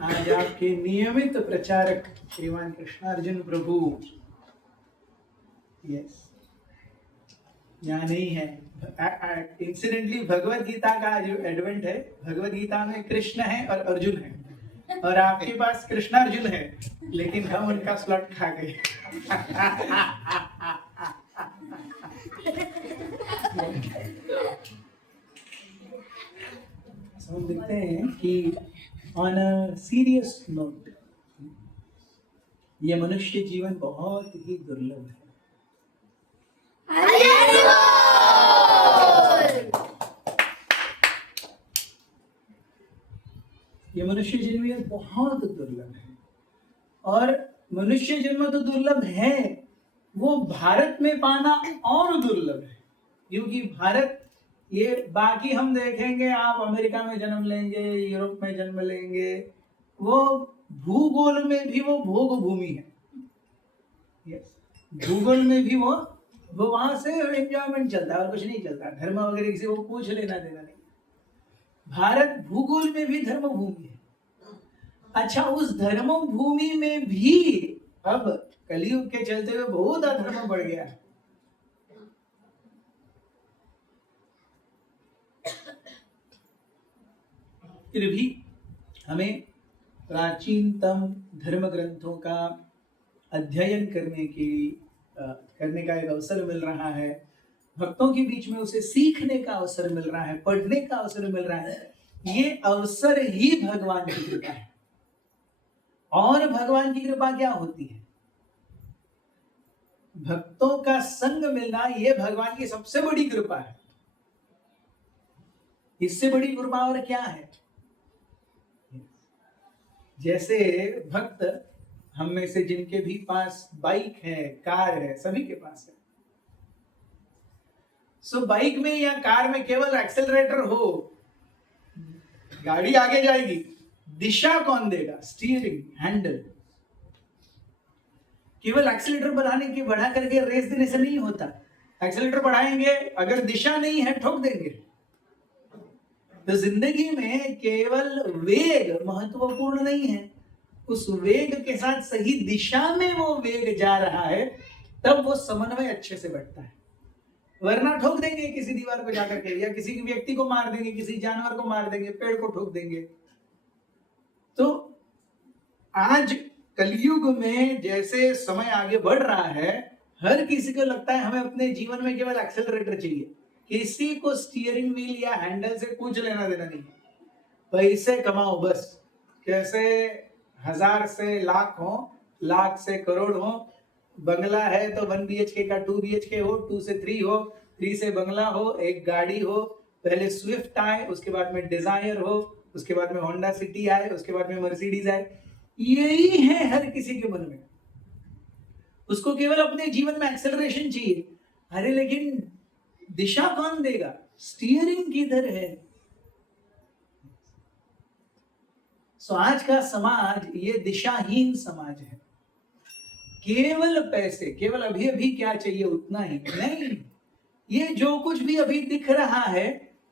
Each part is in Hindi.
आज आपके नियमित प्रचारक श्रीमान कृष्णार्जुन प्रभु यस यहाँ नहीं है। इंसिडेंटली भगवत गीता का जो एडवेंट है, भगवत गीता में कृष्ण है और अर्जुन है, और आपके पास कृष्णार्जुन है, लेकिन हम उनका स्लॉट खा गए। हम देखते हैं कि ऑन अ सीरियस नोट ये मनुष्य जीवन बहुत ही दुर्लभ है। ये मनुष्य जन्म बहुत दुर्लभ है, और मनुष्य जन्म तो दुर्लभ है, वो भारत में पाना और दुर्लभ है, क्योंकि भारत ये बाकी हम देखेंगे, आप अमेरिका में जन्म लेंगे, यूरोप में जन्म लेंगे, वो भूगोल में भी वो भोग भूमि है। यस, भूगोल में भी वो वहां से एंजॉयमेंट चलता है और कुछ नहीं चलता, धर्म वगैरह किसी को कुछ लेना देना नहीं। भारत भूगोल में भी धर्म भूमि है। अच्छा, उस धर्म भूमि में भी अब कलयुग के चलते हुए बहुत अधर्म बढ़ गया है। फिर भी हमें प्राचीनतम धर्म ग्रंथों का अध्ययन करने का एक अवसर मिल रहा है, भक्तों के बीच में उसे सीखने का अवसर मिल रहा है, पढ़ने का अवसर मिल रहा है। ये अवसर ही भगवान की कृपा है। और भगवान की कृपा क्या होती है? भक्तों का संग मिलना, ये भगवान की सबसे बड़ी कृपा है। इससे बड़ी कृपा और क्या है? जैसे भक्त हम में से जिनके भी पास बाइक है, कार है, सभी के पास है, सो बाइक में या कार में केवल एक्सेलरेटर हो, गाड़ी आगे जाएगी, दिशा कौन देगा? Steering, handle. केवल एक्सेलरेटर बढ़ा करके रेस देने से नहीं होता। एक्सेलरेटर बढ़ाएंगे, अगर दिशा नहीं है ठोक देंगे। तो जिंदगी में केवल वेग महत्वपूर्ण नहीं है, उस वेग के साथ सही दिशा में वो वेग जा रहा है, तब वो समन्वय अच्छे से बैठता है। वरना ठोक देंगे किसी दीवार पर जाकर के, या किसी व्यक्ति को मार देंगे, किसी जानवर को मार देंगे, पेड़ को ठोक देंगे। तो आज कलयुग में जैसे समय आगे बढ़ रहा है, हर किसी को लगता है हमें अपने जीवन में केवल एक्सेलरेटर चाहिए, किसी को स्टीयरिंग व्हील या हैंडल से कुछ लेना देना नहीं। पैसे कमाओ बस, कैसे 1000 से लाख हो, लाख से करोड़ हो। बंगला है तो 1 BHK का 2 BHK हो, 2 से 3 हो, 3 से बंगला हो, एक गाड़ी हो, पहले स्विफ्ट आए, उसके बाद में डिजायर हो, उसके बाद में होंडा सिटी आए, उसके बाद में मर्सिडीज आए। यही है हर किसी के मन में। उसको केवल अपने जीवन में एक्सेलरेशन चाहिए। अरे लेकिन दिशा कौन देगा? स्टीयरिंग किधर है? सो आज का समाज ये दिशाहीन समाज है। केवल पैसे, केवल अभी अभी क्या चाहिए उतना ही नहीं, ये जो कुछ भी अभी दिख रहा है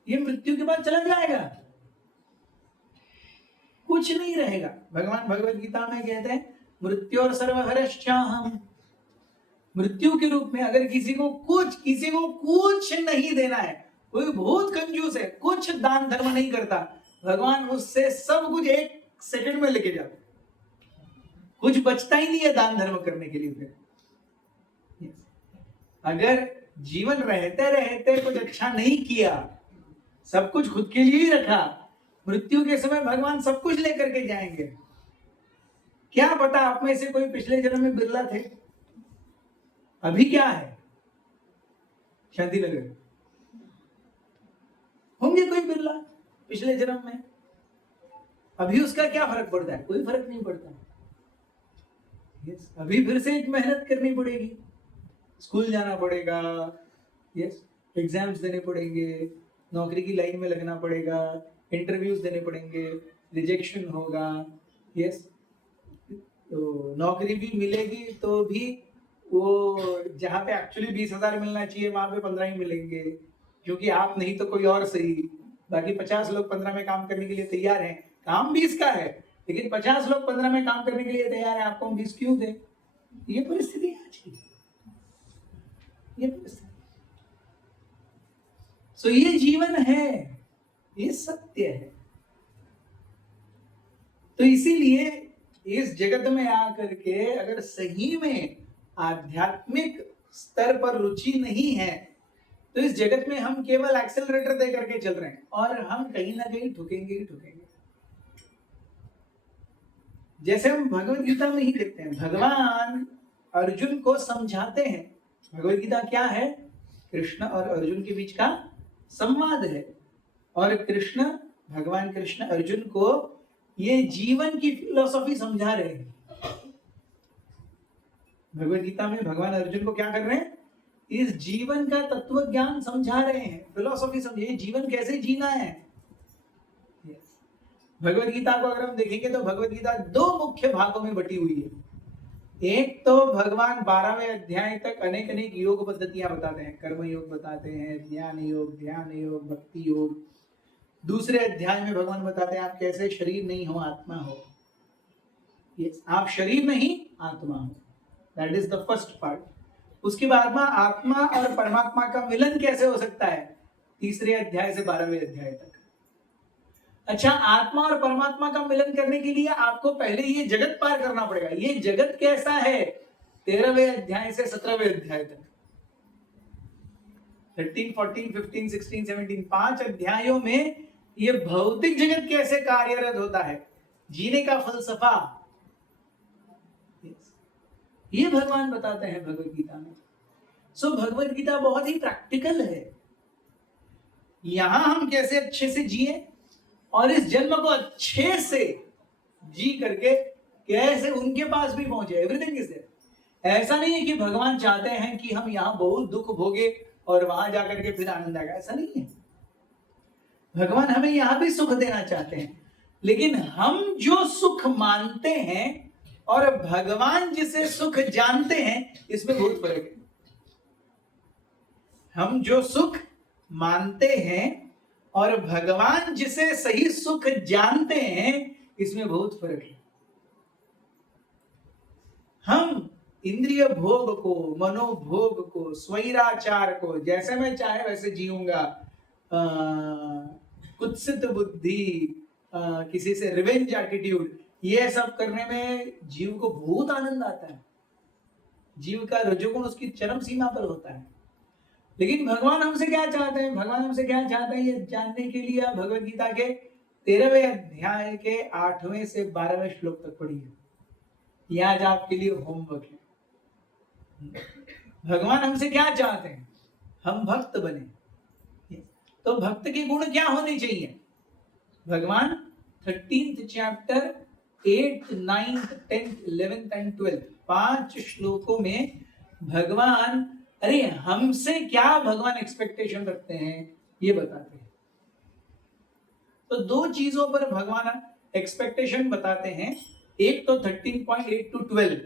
ये मृत्यु के बाद चला जाएगा, कुछ नहीं रहेगा। भगवान भगवत गीता में कहते हैं मृत्यु और सर्वहरश्चाहम। मृत्यु के रूप में अगर किसी को कुछ नहीं देना है, कोई बहुत कंजूस है, कुछ दान धर्म नहीं करता, भगवान उससे सब कुछ 1 सेकंड में लेके जाते, कुछ बचता ही नहीं है दान धर्म करने के लिए। फिर अगर जीवन रहते रहते कुछ अच्छा नहीं किया, सब कुछ खुद के लिए ही रखा, मृत्यु के समय भगवान सब कुछ लेकर के जाएंगे। क्या पता आप में से कोई पिछले जन्म में बिरला थे, अभी क्या है? शांति नगर होंगे कोई बिरला पिछले जन्म में, अभी उसका क्या फर्क पड़ता है? कोई फर्क नहीं पड़ता। यस, अभी फिर से एक मेहनत करनी पड़ेगी, स्कूल जाना पड़ेगा, यस, एग्जाम्स देने पड़ेंगे, नौकरी की लाइन में लगना पड़ेगा, इंटरव्यूज देने पड़ेंगे, रिजेक्शन होगा, यस, तो नौकरी भी मिलेगी तो भी वो जहाँ पे एक्चुअली 20,000 मिलना चाहिए वहां पे 15 ही मिलेंगे, क्योंकि आप नहीं तो कोई और सही, बाकी 50 लोग 15 में काम करने के लिए तैयार हैं, काम 20 का है, लेकिन 50 लोग 15 में काम करने के लिए तैयार है, आपको हम 20 क्यों दें? ये परिस्थिति है आज की, ये परिस्थिति। सो ये जीवन है, ये सत्य है। तो इसीलिए इस जगत में आकर के अगर सही में आध्यात्मिक स्तर पर रुचि नहीं है तो इस जगत में हम केवल एक्सेलरेटर दे करके चल रहे हैं और हम कहीं ना कहीं ठुकेंगे ही ठुकेंगे। जैसे हम भगवत गीता में ही देखते हैं, भगवान अर्जुन को समझाते हैं। भगवत गीता क्या है? कृष्ण और अर्जुन के बीच का संवाद है। और कृष्ण, भगवान कृष्ण अर्जुन को ये जीवन की फिलॉसफी समझा रहे हैं। भगवत गीता में भगवान अर्जुन को क्या कर रहे हैं? इस जीवन का तत्व ज्ञान समझा रहे हैं, फिलॉसफी समझिए, जीवन कैसे जीना है। भगवत गीता को अगर हम देखेंगे तो भगवत गीता 2 मुख्य भागों में बटी हुई है। एक तो भगवान 12वें अध्याय तक अनेक अनेक योग पद्धतियां बताते हैं, कर्म योग बताते हैं, ज्ञान योग, ध्यान योग, भक्ति योग। दूसरे अध्याय में भगवान बताते हैं आप कैसे शरीर नहीं हो आत्मा हो। yes, आप शरीर नहीं आत्मा हो, that is the first part. उसके बाद में आत्मा और परमात्मा का मिलन कैसे हो सकता है, तीसरे अध्याय से 12वें अध्याय तक। अच्छा, आत्मा और परमात्मा का मिलन करने के लिए आपको पहले ये जगत पार करना पड़ेगा। ये जगत कैसा है, 13वें अध्याय से 17वें अध्याय तक। 13, 14, 15, 16, 17 5 अध्यायों में ये भौतिक जगत कैसे कार्यरत होता है, जीने का फलसफा, ये भगवान बताते हैं भगवत गीता में। सो भगवत गीता बहुत ही प्रैक्टिकल है। यहां हम कैसे अच्छे से जिए और इस जन्म को अच्छे से जी करके कैसे उनके पास भी पहुंचे, एवरीथिंग इज देयर। ऐसा नहीं है कि भगवान चाहते हैं कि हम यहाँ बहुत दुख भोगे और वहां जाकर के फिर आनंद आएगा, ऐसा नहीं है। भगवान हमें यहाँ भी सुख देना चाहते हैं, लेकिन हम जो सुख मानते हैं और भगवान जिसे सुख जानते हैं, इसमें बहुत फर्क है। हम जो सुख मानते हैं और भगवान जिसे सही सुख जानते हैं, इसमें बहुत फर्क है। हम इंद्रिय भोग को, मनोभोग को, स्वैराचार को, जैसे मैं चाहे वैसे जीऊंगा, कुत्सित बुद्धि, किसी से रिवेंज एटीट्यूड, ये सब करने में जीव को बहुत आनंद आता है। जीव का रजोगुण उसकी चरम सीमा पर होता है। लेकिन भगवान हमसे क्या चाहते हैं? भगवान हमसे क्या चाहते हैं ये जानने के लिए भगवत गीता के 13वें अध्याय के 8वें से 12वें श्लोक तक पढ़िए। यह आज आपके लिए होमवर्क है। भगवान हमसे क्या चाहते हैं? हम भक्त बने। तो भक्त के गुण क्या होने चाहिए? भगवान 13th chapter 8th, 9th, 10th, 11th and 12 5 श्लोकों में भगवान, अरे हमसे क्या भगवान एक्सपेक्टेशन रखते हैं ये बताते हैं। तो 2 चीजों पर भगवान एक्सपेक्टेशन बताते हैं। एक तो 13.8 to 12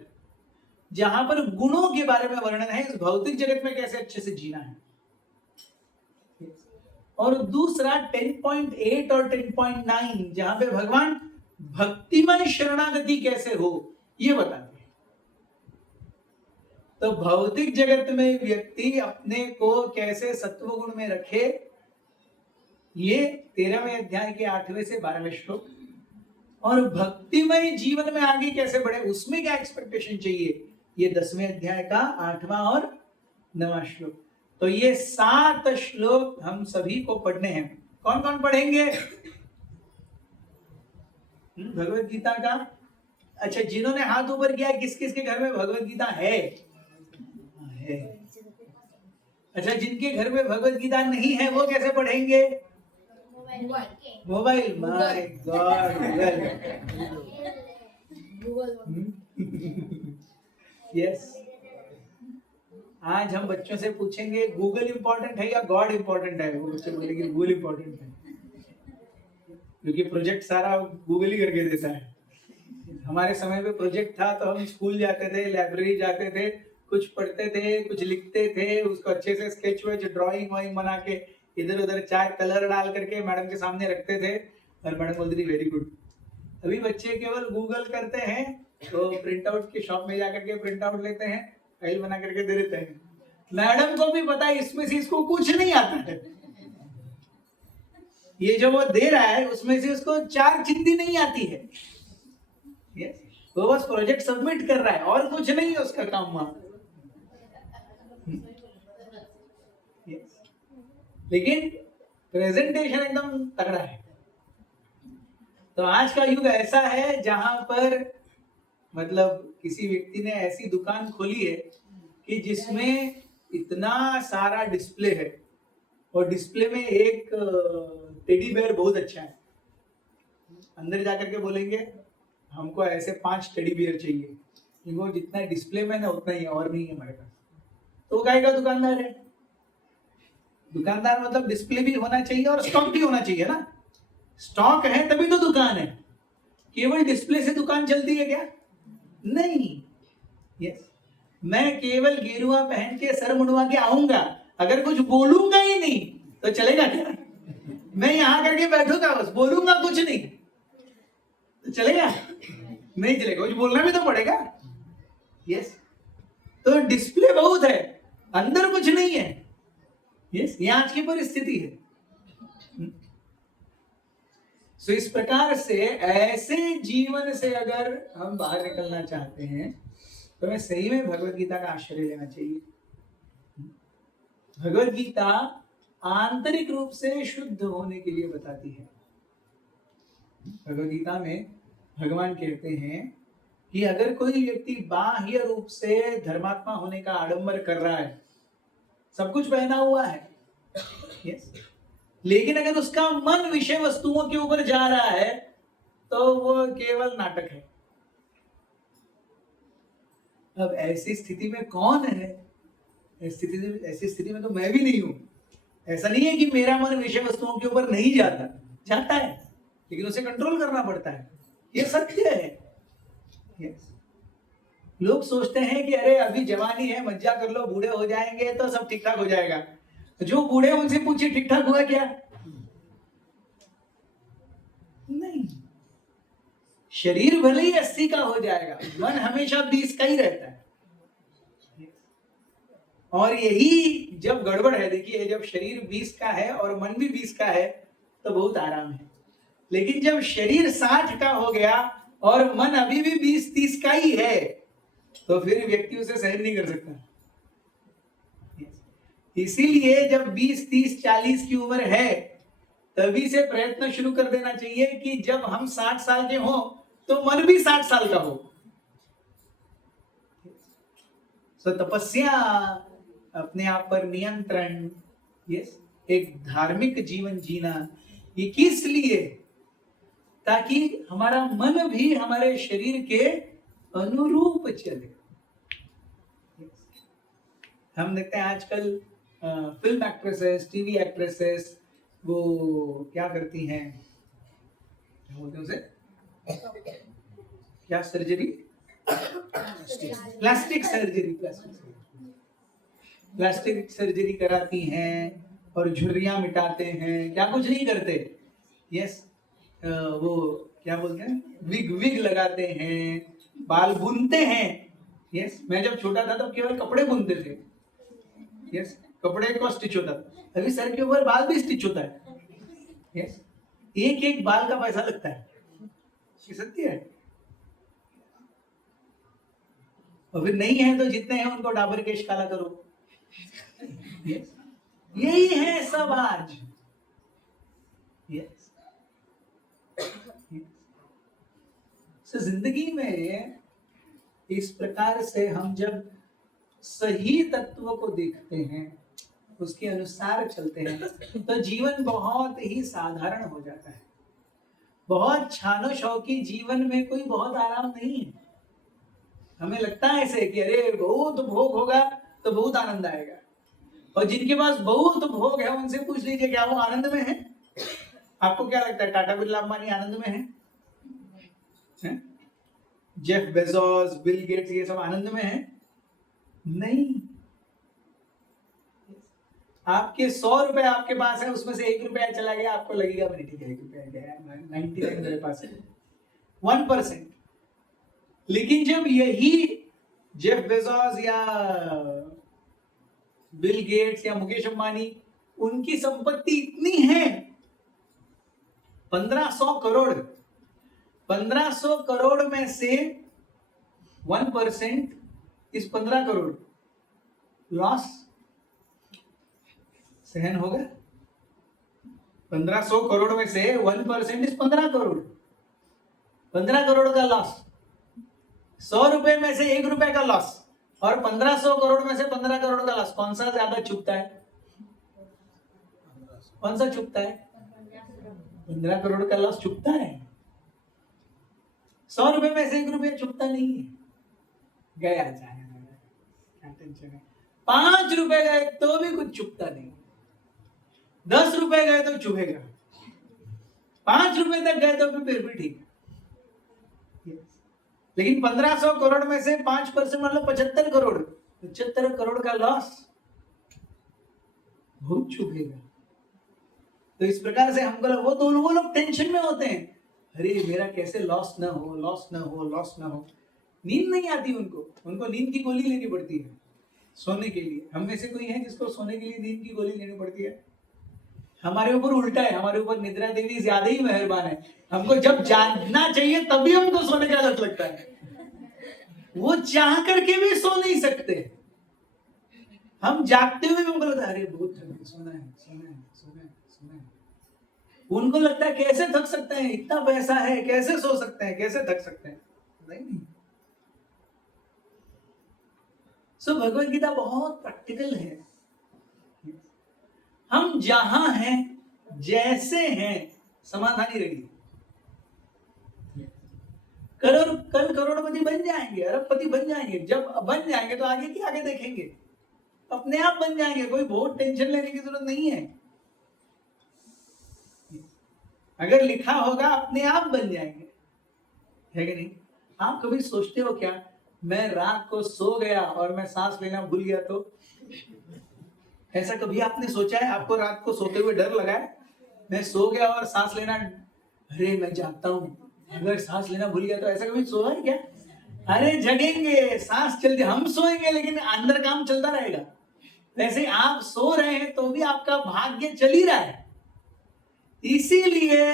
जहां पर गुणों के बारे में वर्णन है, इस भौतिक जगत में कैसे अच्छे से जीना है। और दूसरा 10.8 और 10.9 जहां पे भगवान भक्तिमय शरणागति कैसे हो ये बताते हैं। तो भौतिक जगत में व्यक्ति अपने को कैसे सत्व गुण में रखे, ये 13वें अध्याय के 8वें से 12वें श्लोक। और भक्तिमय जीवन में आगे कैसे बढ़े, उसमें क्या एक्सपेक्टेशन चाहिए, ये 10वें अध्याय का 8वां और 9वां श्लोक। तो ये 7 श्लोक हम सभी को पढ़ने हैं। कौन कौन पढ़ेंगे भगवत गीता का? अच्छा, जिन्होंने हाथ ऊपर किया, किस किस के घर में भगवत गीता है? अच्छा, जिनके घर में भगवत गीता नहीं है वो कैसे पढ़ेंगे? मोबाइल। My God, yes. आज हम बच्चों से पूछेंगे गूगल इंपॉर्टेंट है या गॉड इंपॉर्टेंट है? वो बच्चे बोलेंगे गूगल इंपॉर्टेंट है, क्योंकि प्रोजेक्ट सारा गूगल ही करके देता है। हमारे समय पे प्रोजेक्ट था तो हम स्कूल जाते थे, लाइब्रेरी जाते थे, कुछ पढ़ते थे, कुछ लिखते थे, उसको अच्छे से स्केच वेच ड्राइंग वाइंग बना के इधर उधर 4 कलर डाल करके मैडम के सामने रखते थे और मैडम बोलती थी वेरी गुड। अभी बच्चे केवल गूगल करते हैं, तो प्रिंट आउट के शॉप में जाकर के प्रिंट आउट लेते हैं, फाइल बना करके दे देते हैं। मैडम को भी पता है इसमें से इसको कुछ नहीं आता है, ये जो वो दे रहा है उसमें से उसको 4 चिंदी नहीं आती है। yes? वो बस प्रोजेक्ट सबमिट कर रहा है और कुछ नहीं है उसका काम वहां। yes? लेकिन प्रेजेंटेशन एकदम तगड़ा है। तो आज का युग ऐसा है जहां पर मतलब किसी व्यक्ति ने ऐसी दुकान खोली है कि जिसमें इतना सारा डिस्प्ले है, और डिस्प्ले में एक टेडी बेयर बहुत अच्छा है। अंदर जाकर के बोलेंगे हमको ऐसे 5 टेडी बेयर चाहिए, वो जितना डिस्प्ले में ना उतना ही, और नहीं है हमारे पास। तो वो का दुकानदार है। दुकानदार मतलब डिस्प्ले भी होना चाहिए और स्टॉक भी होना चाहिए ना। स्टॉक है तभी तो दुकान है। केवल डिस्प्ले से दुकान चलती है क्या? नहीं। यस, मैं केवल गेरुआ पहन के सर मुंडवा के आऊंगा, अगर कुछ बोलूंगा ही नहीं तो चलेगा क्या? मैं यहां करके बैठूंगा बस, बोलूंगा कुछ नहीं तो चलेगा? नहीं चलेगा, कुछ बोलना भी तो पड़ेगा। यस, तो डिस्प्ले बहुत है, अंदर कुछ नहीं है। यस, ये आज की परिस्थिति है। तो इस प्रकार से ऐसे जीवन से अगर हम बाहर निकलना चाहते हैं तो हमें सही में भगवत गीता का आश्रय लेना चाहिए। भगवत गीता आंतरिक रूप से शुद्ध होने के लिए बताती है। भगवत गीता में भगवान कहते हैं कि अगर कोई व्यक्ति बाह्य रूप से धर्मात्मा होने का आडंबर कर रहा है, सब कुछ पहना हुआ है, yes? लेकिन अगर उसका मन विषय वस्तुओं के ऊपर जा रहा है तो वो केवल नाटक है। अब ऐसी स्थिति में कौन है? ऐसी स्थिति में तो मैं भी नहीं हूं। ऐसा नहीं है कि मेरा मन विषय वस्तुओं के ऊपर नहीं जाता है, लेकिन उसे कंट्रोल करना पड़ता है। ये सत्य है। yes. लोग सोचते हैं कि अरे अभी जवानी है, मज्जा कर लो, बूढ़े हो जाएंगे तो सब ठीक ठाक हो जाएगा। जो बूढ़े उनसे पूछिए ठीक ठाक हुआ क्या? नहीं। शरीर भले ही 80 का हो जाएगा, मन हमेशा 20 का ही रहता है। और यही जब गड़बड़ है, देखिए जब शरीर 20 का है और मन भी 20 का है तो बहुत आराम है। लेकिन जब शरीर 60 का हो गया और मन अभी भी 20-30 का ही है तो फिर व्यक्ति उसे सहन नहीं कर सकता। इसीलिए जब 20, 30, 40 की उम्र है तभी से प्रयत्न शुरू कर देना चाहिए कि जब हम 60 साल के हो तो मन भी 60 साल का हो। तो तपस्या, अपने आप पर नियंत्रण, यस, एक धार्मिक जीवन जीना, ये किस लिए? ताकि हमारा मन भी हमारे शरीर के अनुरूप चले। हम देखते हैं आजकल फिल्म एक्ट्रेसेस, टीवी एक्ट्रेसेस, वो क्या करती हैं, क्या बोलते हैं उसे, क्या सर्जरी, प्लास्टिक सर्जरी कराती हैं और झुर्रियां मिटाते हैं, क्या कुछ नहीं करते। यस, वो क्या बोलते हैं, विग लगाते हैं, बाल बुनते हैं। यस, मैं जब छोटा था तब केवल कपड़े बुनते थे। यस, कपड़े को स्टिच होता था, अभी सर के ऊपर बाल भी स्टिच होता है। यस, एक एक बाल का पैसा लगता है। ये सत्य है। और फिर नहीं है तो जितने हैं उनको डाबर केश काला करो। yes? यही है सब आज। yes? so, जिंदगी में इस प्रकार से हम जब सही तत्व को देखते हैं, उसके अनुसार चलते हैं, तो जीवन बहुत ही साधारण हो जाता है। बहुत छानो शौकी जीवन में कोई बहुत आराम नहीं है। हमें लगता है ऐसे कि अरे बहुत भोग होगा तो बहुत आनंद आएगा, और जिनके पास बहुत भोग है उनसे पूछ लीजिए क्या वो आनंद में है? आपको क्या लगता है, टाटा बिरला अंबानी आनंद में है? जेफ बेजोस, बिल गेट्स, ये सब आनंद में है? नहीं। आपके 100 रुपए आपके पास है, उसमें से 1 रुपया चला गया, आपको लगेगा मेरे ठीक है 1 रुपया गया, 99 मेरे पास है। 1%। लेकिन जब यही जेफ बेजोस या बिल गेट्स या मुकेश अंबानी, उनकी संपत्ति इतनी है 1500 करोड़, 1500 करोड़ में से 1% इस 15 करोड़ लॉस सहन होगा? 1500 करोड़ में से 1% इस 15 करोड़, 15 करोड़ का लॉस, 100 रुपए में से 1 रुपए का लॉस और 1500 करोड़ में से 15 करोड़ का लॉस, कौन सा ज्यादा चुभता है? कौन सा चुभता है? 15 करोड़ का लॉस चुभता है। 100 रुपए में से 1 रुपया चुभता नहीं है, गया जाएगा, क्या टेंशन है। 5 रुपए गए तो भी कुछ चुभता नहीं, 10 रुपए गए तो चुभेगा, 5 रुपए तक गए तो फिर भी ठीक है। लेकिन 1500 करोड़ में से 5% मतलब 75 करोड़, 75 करोड़ का लॉस बहुत चुभेगा। तो इस प्रकार से हमको वो लोग टेंशन में होते हैं, अरे मेरा कैसे लॉस ना हो, लॉस ना हो, लॉस ना हो। नींद नहीं आती उनको नींद की गोली लेनी पड़ती है सोने के लिए। हम में से कोई है जिसको सोने के लिए नींद की गोली लेनी पड़ती है? हमारे ऊपर उल्टा है, हमारे ऊपर निद्रा देवी ज्यादा ही मेहरबान है। हमको जब जानना चाहिए तभी हमको सोने का आदत लगता है, वो चाह करके भी सो नहीं सकते। हम जागते हुए हमको लगता है अरे बहुत सोना है, सोना है, सोना है, सोना है। उनको लगता है कैसे थक सकते हैं, इतना पैसा है, कैसे सो सकते हैं, कैसे थक सकते हैं? नहीं। सो भगवत गीता बहुत प्रैक्टिकल है। हम जहां हैं, जैसे हैं, समाधानी रहिए। कल करोड़पति बन जाएंगे, अरबपति बन जाएंगे। जब बन जाएंगे तो आगे की आगे देखेंगे, अपने आप बन जाएंगे, कोई बहुत टेंशन लेने की जरूरत नहीं है। अगर लिखा होगा अपने आप बन जाएंगे, है कि नहीं? आप कभी सोचते हो क्या, मैं रात को सो गया और मैं सांस लेना भूल गया तो? ऐसा कभी आपने सोचा है? आपको रात को सोते हुए डर लगा है, मैं सो गया और सांस लेना, अरे मैं जागता हूँ, अगर सांस लेना भूल गया तो? ऐसा कभी सोआ है क्या? अरे जगेंगे, सांस चलती, हम सोएंगे लेकिन अंदर काम चलता रहेगा। वैसे आप सो रहे हैं तो भी आपका भाग्य चल ही रहा है। इसीलिए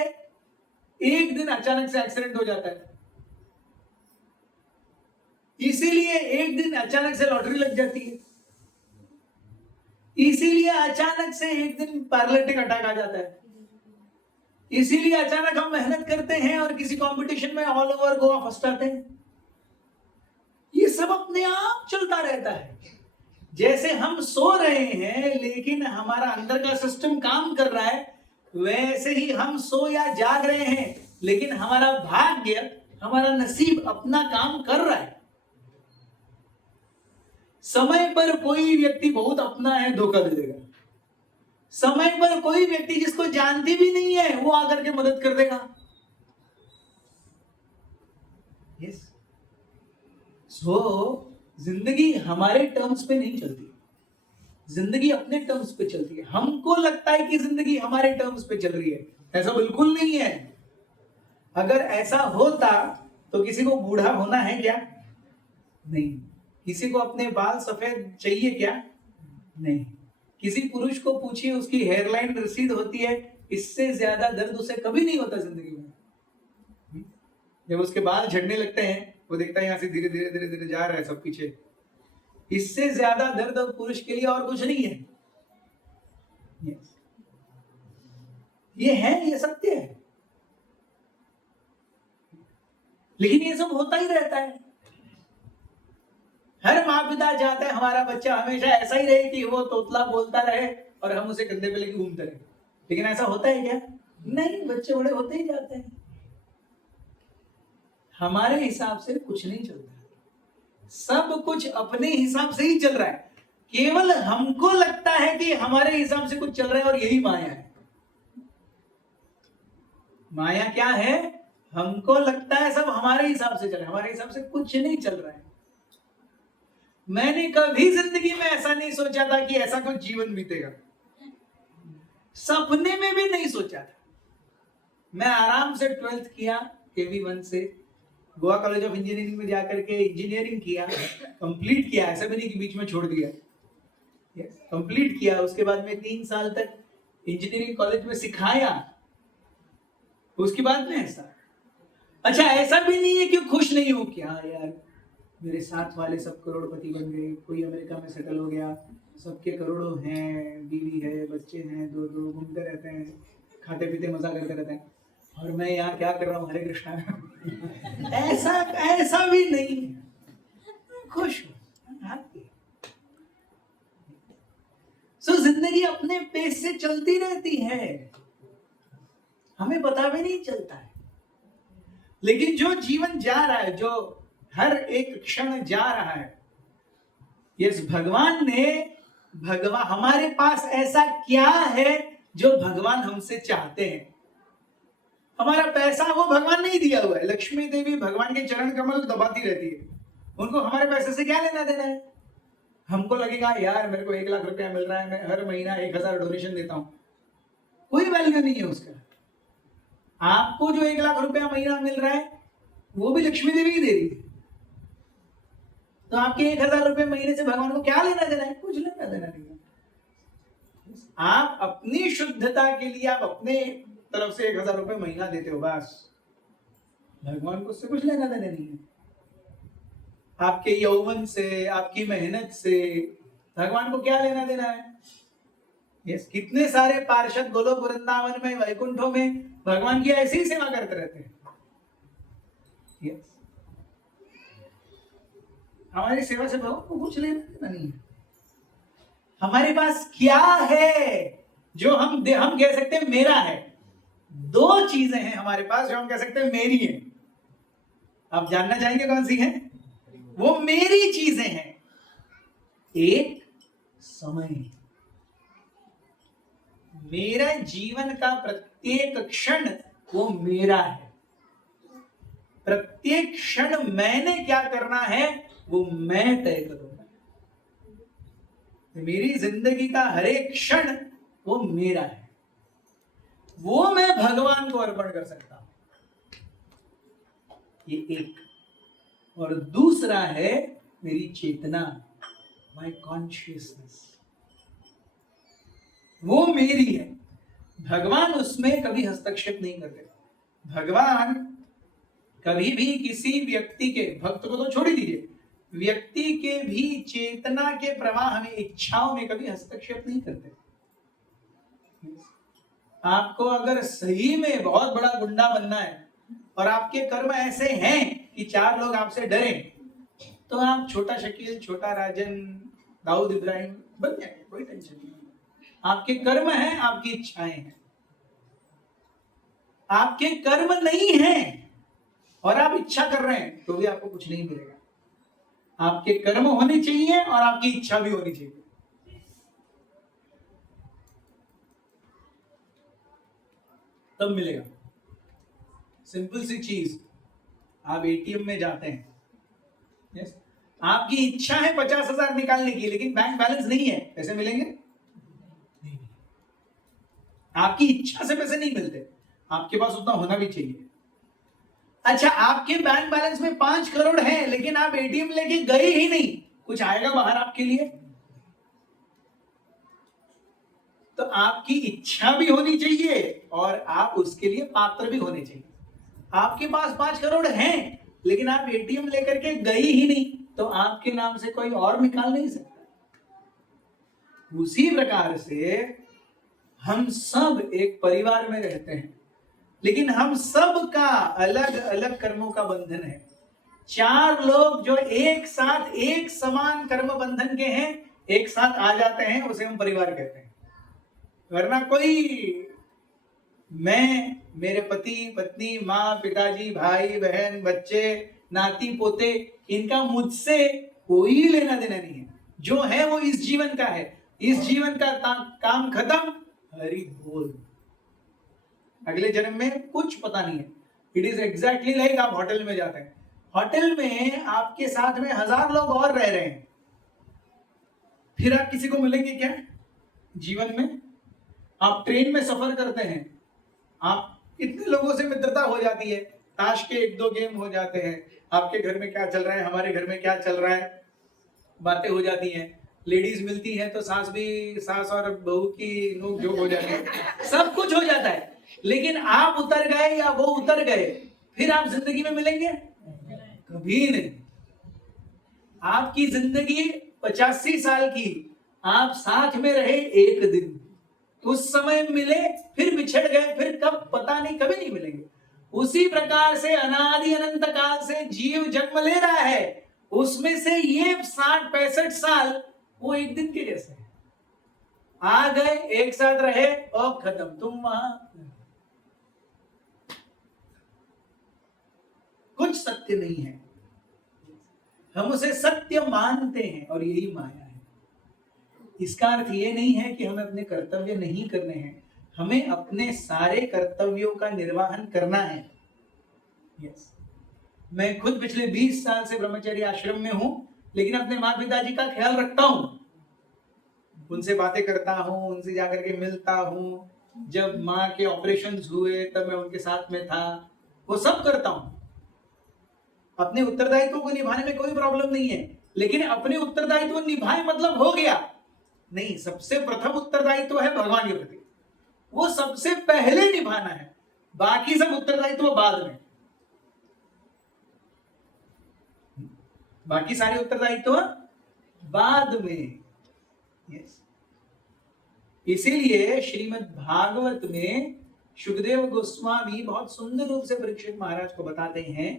एक दिन अचानक से एक्सीडेंट हो जाता है, इसीलिए एक दिन अचानक से लॉटरी लग जाती है, इसीलिए अचानक से एक दिन पैरालिटिक अटैक आ जाता है, इसीलिए अचानक हम मेहनत करते हैं और किसी कंपटीशन में ऑल ओवर गोवा फर्स्ट आते हैं। ये सब अपने आप चलता रहता है। जैसे हम सो रहे हैं लेकिन हमारा अंदर का सिस्टम काम कर रहा है, वैसे ही हम सो या जाग रहे हैं लेकिन हमारा भाग्य, हमारा नसीब अपना काम कर रहा है। समय पर कोई व्यक्ति बहुत अपना है, धोखा दे देगा। समय पर कोई व्यक्ति जिसको जानती भी नहीं है, वो आकर के मदद कर देगा। यस। सो जिंदगी हमारे टर्म्स पे नहीं चलती, जिंदगी अपने टर्म्स पे चलती है। हमको लगता है कि जिंदगी हमारे टर्म्स पे चल रही है, ऐसा बिल्कुल नहीं है। अगर ऐसा होता तो किसी को बूढ़ा होना है क्या? नहीं। किसी को अपने बाल सफेद चाहिए क्या? नहीं। किसी पुरुष को पूछिए उसकी हेयरलाइन रिसीड होती है, इससे ज्यादा दर्द उसे कभी नहीं होता जिंदगी में। जब उसके बाल झड़ने लगते हैं, वो देखता है यहां से धीरे धीरे धीरे धीरे जा रहा है सब पीछे, इससे ज्यादा दर्द पुरुष के लिए और कुछ नहीं है। ये है, ये सत्य है। लेकिन ये सब होता ही रहता है। हर माँ पिता चाहता है हमारा बच्चा हमेशा ऐसा ही रहे कि वो तोतला बोलता रहे और हम उसे कंधे पे लेके घूमते रहे। लेकिन ऐसा होता है क्या? नहीं, बच्चे बड़े होते ही जाते हैं। हमारे हिसाब से कुछ नहीं चलता, सब कुछ अपने हिसाब से ही चल रहा है। केवल हमको लगता है कि हमारे हिसाब से कुछ चल रहा है और यही माया है। माया क्या है? हमको लगता है सब हमारे हिसाब से चल रहा है, हमारे हिसाब से कुछ नहीं चल रहा है। मैंने कभी जिंदगी में ऐसा नहीं सोचा था कि ऐसा कुछ जीवन बीतेगा, सपने में भी नहीं सोचा था। मैं आराम से 12th किया KV1 से, गोवा कॉलेज ऑफ इंजीनियरिंग में जाकर के इंजीनियरिंग किया, कंप्लीट किया, ऐसा भी नहीं कि बीच में छोड़ दिया, कंप्लीट किया। उसके बाद में 3 साल तक इंजीनियरिंग कॉलेज में सिखाया, उसके बाद में ऐसा। अच्छा, ऐसा भी नहीं है कि खुश नहीं हो, क्या यार मेरे साथ वाले सब करोड़पति बन गए, कोई अमेरिका में सेटल हो गया, सबके करोड़ों हैं, बीवी है, बच्चे हैं, 2 घूमते रहते हैं, खाते पीते मजा करते रहते हैं, और मैं यहाँ क्या कर रहा हूँ, हरे कृष्णा। ऐसा भी नहीं, खुश हो। सो जिंदगी अपने पेस से चलती रहती है, हमें पता भी नहीं चलता है। लेकिन जो जीवन जा रहा है, जो हर एक क्षण जा रहा है, यस, भगवान हमारे पास ऐसा क्या है जो भगवान हमसे चाहते हैं। हमारा पैसा वो भगवान नहीं दिया हुआ है। लक्ष्मी देवी भगवान के चरण कमल दबाती रहती है, उनको हमारे पैसे से क्या लेना देना है। हमको लगेगा यार मेरे को 1 लाख रुपया मिल रहा है, मैं हर महीना 1000 डोनेशन देता हूं, कोई वैल्यू नहीं है उसका। आपको जो 1 लाख रुपया महीना मिल रहा है वो भी लक्ष्मी देवी ही दे रही है, तो आपके 1000 रुपये महीने से भगवान को क्या लेना देना है, कुछ लेना देना नहीं है। आप अपनी शुद्धता के लिए आप अपने तरफ से 1000 रुपये महीना देते हो, बस, भगवान को उससे कुछ लेना देना नहीं है। आपके यौवन से, आपकी मेहनत से भगवान को क्या लेना देना है। यस, कितने सारे पार्षद गोलोक वृंदावन में, वैकुंठों में भगवान की ऐसी ही सेवा करते रहते हैं। यस, हमारी सेवा से भगवान को कुछ लेना देना नहीं है। हमारे पास क्या है जो हम कह सकते हैं मेरा है। 2 चीजें हैं हमारे पास जो हम कह सकते हैं मेरी है। आप जानना चाहेंगे कौन सी है? वो मेरी चीजें हैं। एक समय, मेरा जीवन का प्रत्येक क्षण वो मेरा है। प्रत्येक क्षण मैंने क्या करना है वो मैं तय करूंगा। मेरी जिंदगी का हर एक क्षण वो मेरा है, वो मैं भगवान को अर्पण कर सकता हूं। ये एक। और दूसरा है मेरी चेतना, माय कॉन्शियसनेस, वो मेरी है। भगवान उसमें कभी हस्तक्षेप नहीं करते। भगवान कभी भी किसी व्यक्ति के, भक्त को तो छोड़ ही दीजिए, व्यक्ति के भी चेतना के प्रवाह में, इच्छाओं में कभी हस्तक्षेप नहीं करते। आपको अगर सही में बहुत बड़ा गुंडा बनना है और आपके कर्म ऐसे हैं कि 4 लोग आपसे डरें, तो आप छोटा शकील, छोटा राजन, दाऊद इब्राहिम बन जाएंगे, कोई टेंशन नहीं। आपके कर्म हैं, आपकी इच्छाएं हैं। आपके कर्म नहीं हैं और आप इच्छा कर रहे हैं तो भी आपको कुछ नहीं मिलेगा। आपके कर्म होने चाहिए और आपकी इच्छा भी होनी चाहिए, तब मिलेगा। सिंपल सी चीज, आप एटीएम में जाते हैं, यस, आपकी इच्छा है 50,000 निकालने की, लेकिन बैंक बैलेंस नहीं है, पैसे मिलेंगे? नहीं। आपकी इच्छा से पैसे नहीं मिलते, आपके पास उतना होना भी चाहिए। अच्छा, आपके बैंक बैलेंस में 5 करोड़ है, लेकिन आप एटीएम लेके गए ही नहीं, कुछ आएगा बाहर आपके लिए? तो आपकी इच्छा भी होनी चाहिए और आप उसके लिए पात्र भी होने चाहिए। आपके पास 5 करोड़ हैं, लेकिन आप एटीएम लेकर के गए ही नहीं, तो आपके नाम से कोई और निकाल नहीं सकता। उसी प्रकार से हम सब एक परिवार में रहते हैं, लेकिन हम सब का अलग अलग कर्मों का बंधन है। 4 लोग जो एक साथ एक समान कर्म बंधन के हैं, एक साथ आ जाते हैं, उसे हम परिवार कहते हैं। वरना कोई मैं, मेरे पति पत्नी, माँ पिताजी, भाई बहन, बच्चे, नाती पोते, इनका मुझसे कोई लेना देना नहीं है। जो है वो इस जीवन का है, इस जीवन का काम खत्म, हरि बोल। अगले जन्म में कुछ पता नहीं है। इट इज एग्जैक्टली लाइक आप होटल में जाते हैं, होटल में आपके साथ में 1000 लोग और रह रहे हैं, फिर आप किसी को मिलेंगे क्या जीवन में? आप ट्रेन में सफर करते हैं, आप कितने लोगों से मित्रता हो जाती है, ताश के 1-2 गेम हो जाते हैं, आपके घर में क्या चल रहा है, हमारे घर में क्या चल रहा है, बातें हो जाती हैं। लेडीज मिलती है तो सास और बहू की नोक झोंक हो जाती है, सब कुछ हो जाता है। लेकिन आप उतर गए या वो उतर गए, फिर आप जिंदगी में मिलेंगे? कभी नहीं। आपकी जिंदगी 85 साल की, आप साथ में रहे 1 दिन, उस समय मिले, फिर बिछड़ गए, फिर कब पता नहीं, कभी नहीं मिलेंगे। उसी प्रकार से अनादि अनंत काल से जीव जन्म ले रहा है, उसमें से ये 60-65 साल वो 1 दिन के जैसे हैं। आ गए, एक साथ रहे और खत्म, तुम वहां। कुछ सत्य नहीं है, हम उसे सत्य मानते हैं और यही माया है। इसका अर्थ ये नहीं है कि हमें अपने कर्तव्य नहीं करने हैं, हमें अपने सारे कर्तव्यों का निर्वहन करना है। यस, मैं खुद पिछले 20 साल से ब्रह्मचर्य आश्रम में हूं, लेकिन अपने माँ पिताजी का ख्याल रखता हूं, उनसे बातें करता हूं, उनसे जाकर के मिलता हूं। जब माँ के ऑपरेशंस हुए तब मैं उनके साथ में था, वो सब करता हूं। अपने उत्तरदायित्व को निभाने में कोई प्रॉब्लम नहीं है, लेकिन अपने उत्तरदायित्व निभाए मतलब हो गया नहीं। सबसे प्रथम उत्तरदायित्व है भगवान के प्रति, वो सबसे पहले निभाना है, बाकी सब उत्तरदायित्व बाद में। बाकी सारे उत्तरदायित्व बाद में। यस, इसीलिए श्रीमद् भागवत में शुकदेव गोस्वामी बहुत सुंदर रूप से परीक्षित महाराज को बताते हैं,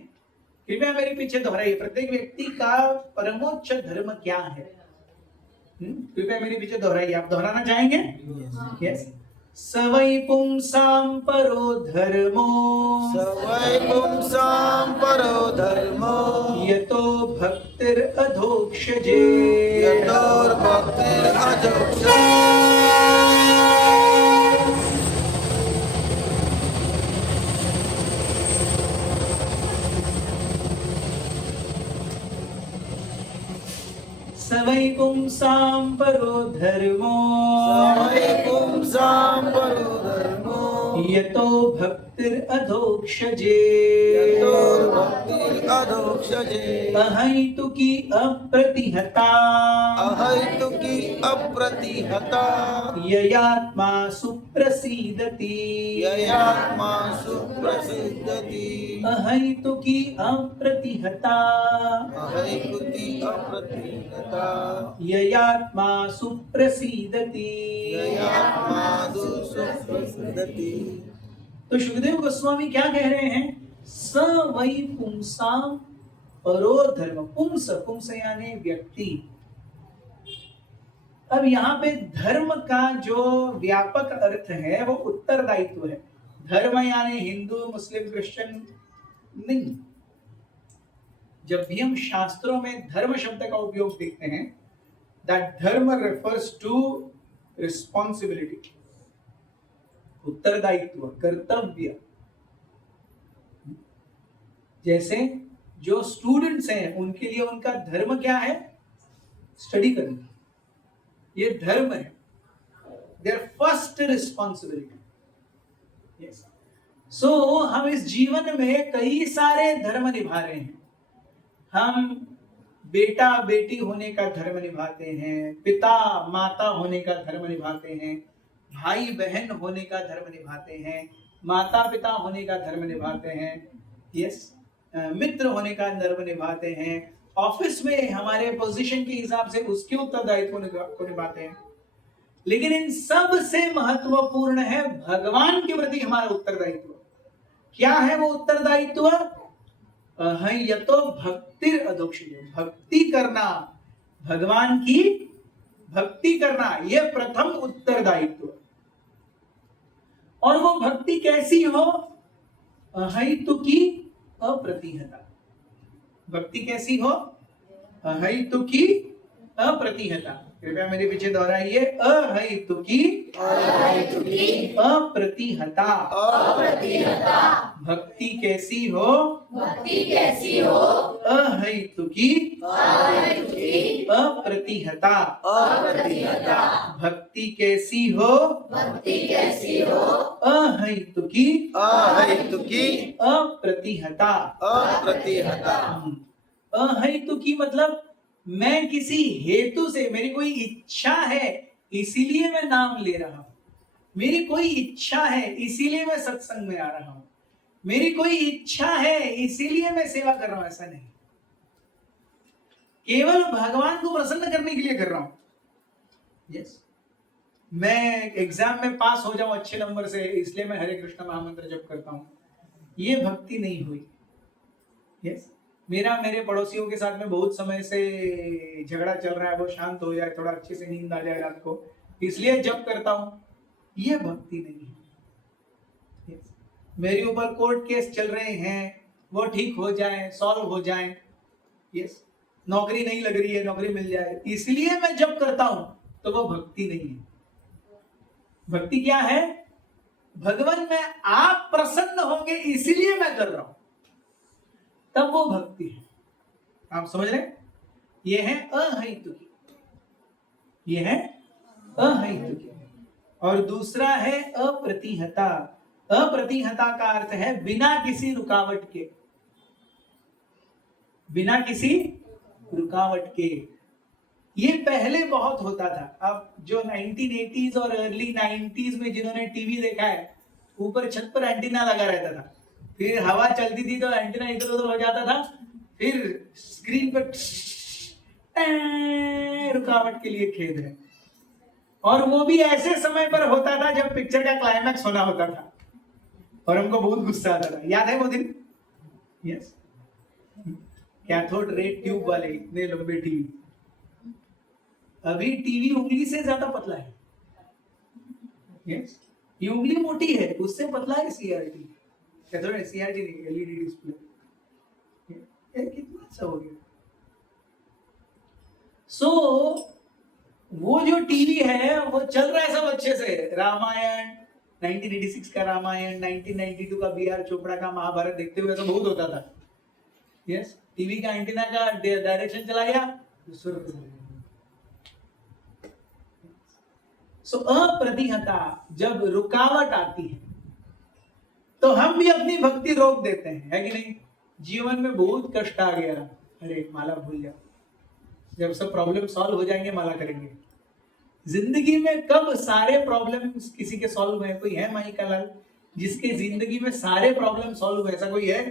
कृपया मेरे पीछे दोहराइए, प्रत्येक व्यक्ति का परमोच्च धर्म क्या है। कृपया मेरे पीछे दोहराइए। आप दोहराना चाहेंगे? यस। सवै पुंसां परो धर्मो, सवै पुंसां परो धर्मो, यतो भक्तिर् अधोक्षजे, यतो भक्तिर् अधोक्षजे। सवै पुंसां परो धर्मो, सवै पुंसां परो धर्मो, यतो भक्तिर् अधोक्षजे, यतो भक्तिर् अधोक्षजे। अहैतुकी अप्रतिहता, अहैतुकी अप्रतिहता, ययात्मा सुप्रसीदति, ययात्मा सुप्रसिद्धति। अहैतुकी अप्रतिहता, अहैतुकी अप्रतिहता, ययात्मा सुप्रसीदति, ययात्मा सुप्रसिद्धति। तो शुकदेव गोस्वामी क्या कह रहे हैं? स वै पुंसां परो धर्म। पुंस यानी व्यक्ति। अब यहाँ पे धर्म का जो व्यापक अर्थ है वो उत्तरदायित्व है। धर्म यानी हिंदू, मुस्लिम, क्रिश्चियन नहीं। जब भी हम शास्त्रों में धर्म शब्द का उपयोग देखते हैं, दैट धर्म रेफर्स टू रिस्पॉन्सिबिलिटी, उत्तरदायित्व, कर्तव्य। जैसे जो स्टूडेंट्स हैं उनके लिए उनका धर्म क्या है? स्टडी करना, ये धर्म है, देयर फर्स्ट रिस्पॉन्सिबिलिटी। यस, सो हम इस जीवन में कई सारे धर्म निभा रहे हैं। हम बेटा बेटी होने का धर्म निभाते हैं, पिता माता होने का धर्म निभाते हैं, भाई बहन होने का धर्म निभाते हैं, माता पिता होने का धर्म निभाते हैं, यस, मित्र होने का धर्म निभाते हैं, ऑफिस में हमारे पोजीशन के हिसाब से उसके उत्तरदायित्व को निभाते हैं। लेकिन इन सब से महत्वपूर्ण है भगवान के प्रति हमारा उत्तरदायित्व। क्या है वो उत्तरदायित्व? यतो भक्तिर् अधोक्षजे, भक्ति करना, भगवान की भक्ति करना, यह प्रथम उत्तरदायित्व। और वो भक्ति कैसी हो? अहैतुकी अप्रतिहता। भक्ति कैसी हो? अहैतुकी अप्रतिहता। कृपया मेरे पीछे दोहराइए, अहैतुकी अप्रतिहता। भक्ति कैसी हो? अहैतुकी अप्रतिहता। भक्ति भक्ति कैसी हो, अहैतुकी अहैतुकी अप्रतिहता। अप्रतिहता। अहैतुकी मतलब मैं किसी हेतु से, मेरी कोई इच्छा है इसीलिए मैं नाम ले रहा हूं, मेरी कोई इच्छा है इसीलिए मैं सत्संग में आ रहा हूं, मेरी कोई इच्छा है इसीलिए मैं सेवा कर रहा हूं, ऐसा नहीं। केवल भगवान को प्रसन्न करने के लिए कर रहा हूं। यस, मैं एग्जाम में पास हो जाऊं अच्छे नंबर से इसलिए मैं हरे कृष्ण महामंत्र जप करता हूं, ये भक्ति नहीं हुई। यस, मेरे पड़ोसियों के साथ में बहुत समय से झगड़ा चल रहा है, वो शांत हो जाए, थोड़ा अच्छे से नींद आ जाए रात को, इसलिए जप करता हूं, ये भक्ति नहीं है। yes. मेरे ऊपर कोर्ट केस चल रहे हैं, वो ठीक हो जाए, सॉल्व हो जाए, यस, नौकरी नहीं लग रही है, नौकरी मिल जाए, इसलिए मैं जप करता हूं, तो वो भक्ति नहीं है। भक्ति क्या है? भगवान में आप प्रसन्न होंगे इसीलिए मैं कर रहा हूं, तब वो भक्ति है। आप समझ रहे? ये है अहैतुकी, ये है अहैतुकी। और दूसरा है अप्रतिहता। अप्रतिहता का अर्थ है बिना किसी रुकावट के, बिना किसी रुकावट के। ये पहले बहुत होता था, अब जो 1980s और अर्ली 90s में जिन्होंने टीवी देखा है, ऊपर छत पर एंटीना लगा रहता था, फिर हवा चलती थी तो एंटीना इधर उधर हो जाता था, फिर स्क्रीन पर रुकावट के लिए खेद है, और वो भी ऐसे समय पर होता था जब पिक्चर का क्लाइमैक्स होना होता था और हमको बहुत गुस्सा आता था। याद है वो दिन? यस, कैथोड रे ट्यूब वाले इतने लंबे टीवी। अभी टीवी उंगली से ज्यादा पतला है। यस, ये उंगली मोटी है, उससे पतला है सीआरटी। कैथोड सीआरटी नहीं, एलईडी डिस्प्ले। ये कितना अच्छा हो गया। वो जो टीवी है वो चल रहा है सब अच्छे से, रामायण 1986 का रामायण, 1992 का बीआर चोपड़ा का महाभारत देखते हुए ऐसा बहुत होता था। यस, टीवी का एंटीना का डायरेक्शन चला गया, सो अप्रतिहता, जब रुकावट आती है तो हम भी अपनी भक्ति रोक देते हैं, है कि नहीं? जीवन में बहुत कष्ट आ गया, अरे माला भूल जाओ, जब सब प्रॉब्लम सॉल्व हो जाएंगे माला करेंगे। जिंदगी में कब सारे प्रॉब्लम्स किसी के सॉल्व हुए? कोई है माई का लाल जिसके जिंदगी में सारे प्रॉब्लम सॉल्व हुए? ऐसा कोई है?